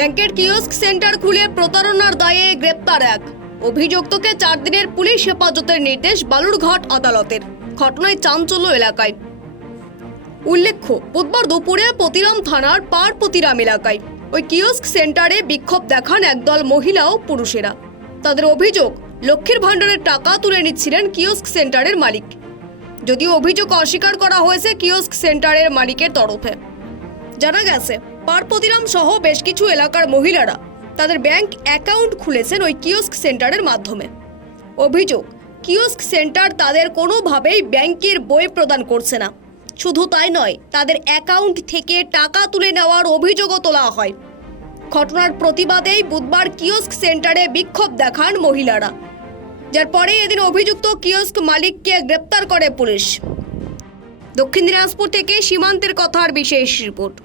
ব্যাংকের kiosk centre খুলে প্রতারণার দায়ে গ্রেপ্তার এক অভিযুক্তকে 4 দিনের পুলিশ হেফাজতের নির্দেশ বালুরঘাট আদালতের। ঘটনায় চাঞ্চল্য এলাকায়। উল্লেখ্য, বুধবার দুপুরে পতিরাম থানার পারপতিরাম এলাকায় ওই কিওস্ক সেন্টারে বিক্ষোভ দেখান একদল মহিলা ও পুরুষেরা। তাদের অভিযোগ, লক্ষ্মীর ভাণ্ডারের টাকা তুলে নিচ্ছিলেন কিওস্ক সেন্টারের মালিক। যদিও অভিযোগ অস্বীকার করা হয়েছে কিওস্ক সেন্টারের মালিকের তরফে। জানা গেছে, পারপতিরাম সহ বেশ কিছু এলাকার মহিলারা তাদের ব্যাংক অ্যাকাউন্ট খুলেছেন ওই কিওস্ক সেন্টারের মাধ্যমে। অভিযোগ, কিওস্ক সেন্টার তাদের কোনোভাবেই ব্যাংকের বই প্রদান করছে না। শুধু তাই নয়, তাদের অ্যাকাউন্ট থেকে টাকা তুলে নেওয়ার অভিযোগও তোলা হয়। ঘটনার প্রতিবাদেই বুধবার কিওস্ক সেন্টারে বিক্ষোভ দেখান মহিলারা, যার পরে এদিন অভিযুক্ত কিওস্ক মালিককে গ্রেপ্তার করে পুলিশ। দক্ষিণ দিনাজপুর থেকে সীমান্তের কথার বিশেষ রিপোর্ট।